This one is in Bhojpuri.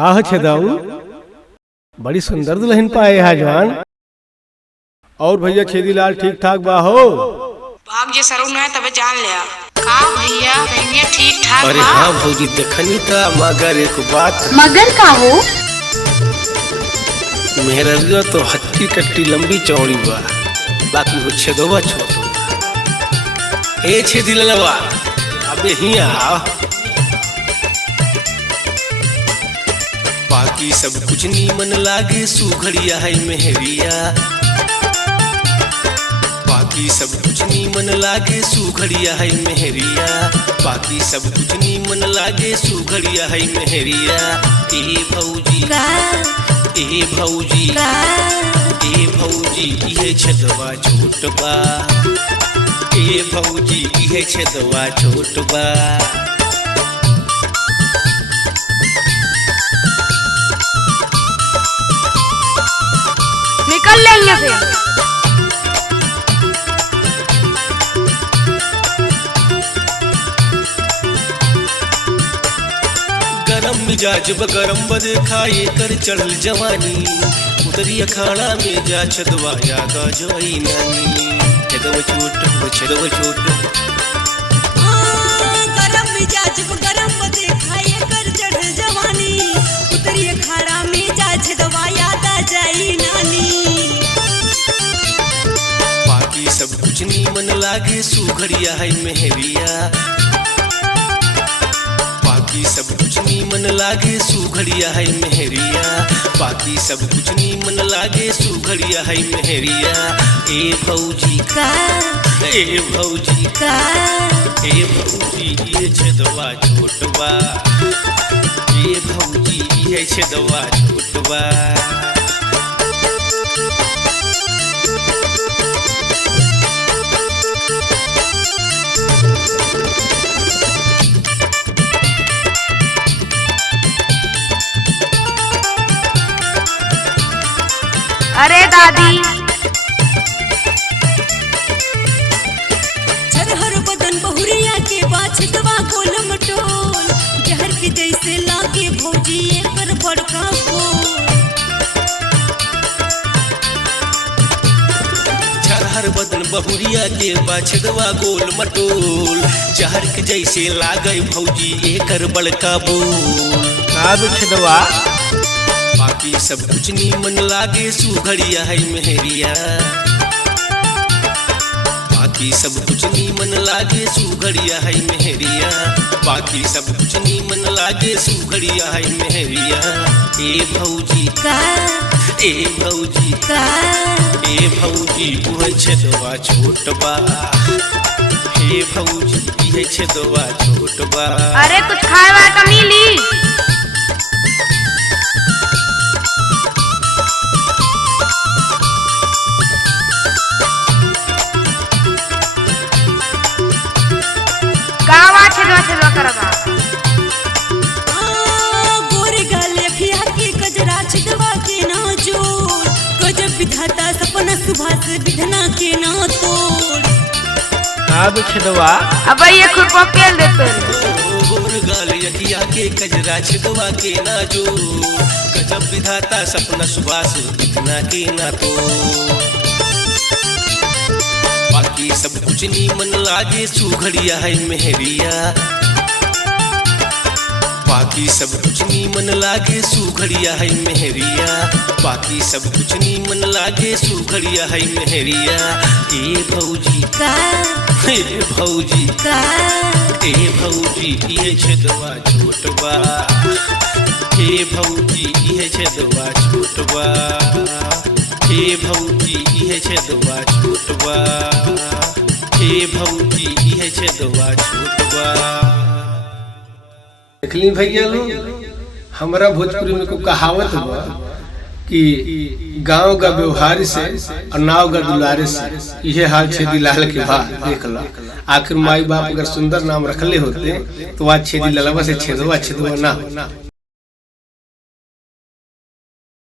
का हो छेदाऊ, बड़ी सुंदर दुल्हन पाए है जवान। और भैया छेदी लाल ठीक ठाक बा हो? भाग जे सरू न तबे जान लिया का भैया भैया ठीक ठाक। अरे हाँ भौजी देखनी था, मगर एक बात। मगर का हो? मेहररिया तो हट्टी कट्टी लंबी चौड़ी बा, बाकी वो छेदवा छोट बा। ए छेदी ललवा अबे ही आओ। बाकी सब कुछ नीमन लागे सुघड़िया है मेहरिया, बाकी सब कुछ नीमन लागे सुघड़िया है मेहरिया, बाकी सब कुछ नीमन लागे सुघड़िया है मेहरिया। ए भौजी ए भौजी ए भौजी ये छदवा छोट बा, ए भौजी ये छदवा छोट बा। निकल लेंगे फिर। गरम मिजाज बगरम बदे खाए कर चढ़ल जवानी, उतरी अखाड़ा में जा छदवा यादा जोई नानी। छदवा छोट छदवा छोट गरम मिजाज बगरम बदे खाए कर चढ़ल जवानी, उतरी अखाड़ा में जा छदवा यादा जाई नानी। बाकी सब कुछ नीमन लागे सुघड़िया है मेहरिया, बाकी सब कुछ नीमन लागे सुघड़िया है मेहरिया, बाकी सब कुछ नीमन लागे सुघड़िया है मेहरिया। ए भौजी ए भौजी ए भौजी ये छदवा छोट बा, ए भौजी ये छदवा छोट बा। अरे दादी छरहर बदन बहुरिया के बाछदवा गोलम टोल, जहर के जैसे लागे भौजी एकर बड़का बोल। छरहर बदन बहुरिया के बाछदवा गोल मटोल, जहर के जैसे लागे भौजी एकर बड़का बोल। का छदवा बाकी सब कुछ नीमन लागे सुघड़िया है मेहरिया, बाकी सब कुछ नीमन लागे सुघड़िया है मेहरिया, बाकी सब कुछ नीमन लागे सुघड़िया है मेहरिया। ए भौजी ए भौजी ए भौजी वह छदवा छोट बा, ए भौजी यह छदवा छोट बा। अरे कुछ खाए वाला का मिली? छदवा करबा गोरे गाले फिया के गजरा छदवा के ना जोड़, गजब विधाता सपना सुभाष विधना के ना तोड़। अब छदवा अब ये खुरपा पेल दे तो गोर गाल यकिया के गजरा छदवा के ना जोड़, गजब विधाता सपना सुभाष विधना के ना तोड़। बाकी सब कुछ नीमन लागे सुघड़िया है मेहरिया, बाकी सब कुछ नीमन लागे सुघड़िया है मेहरिया, बाकी सब कुछ नीमन लागे सुघड़िया है मेहरिया। ए भौजी ए भौजी ए भौजी ये छदवा छोट बा, ए भौजी ये छदवा छोट बा, ए भौजी ये छदवा छोट बा, ए भौजी ये छदवा छोट बा। देखली भैया लोग, हमारा भोजपुरी में को कहावत बा कि गांव का व्यवहार से और नाव का दुलारे से। यह हाल छेदी लाल के बा देख लो। आखिर माई बाप अगर सुंदर नाम रखले होते तो आज छेदी ललवा से छेदवा छेदवा ना।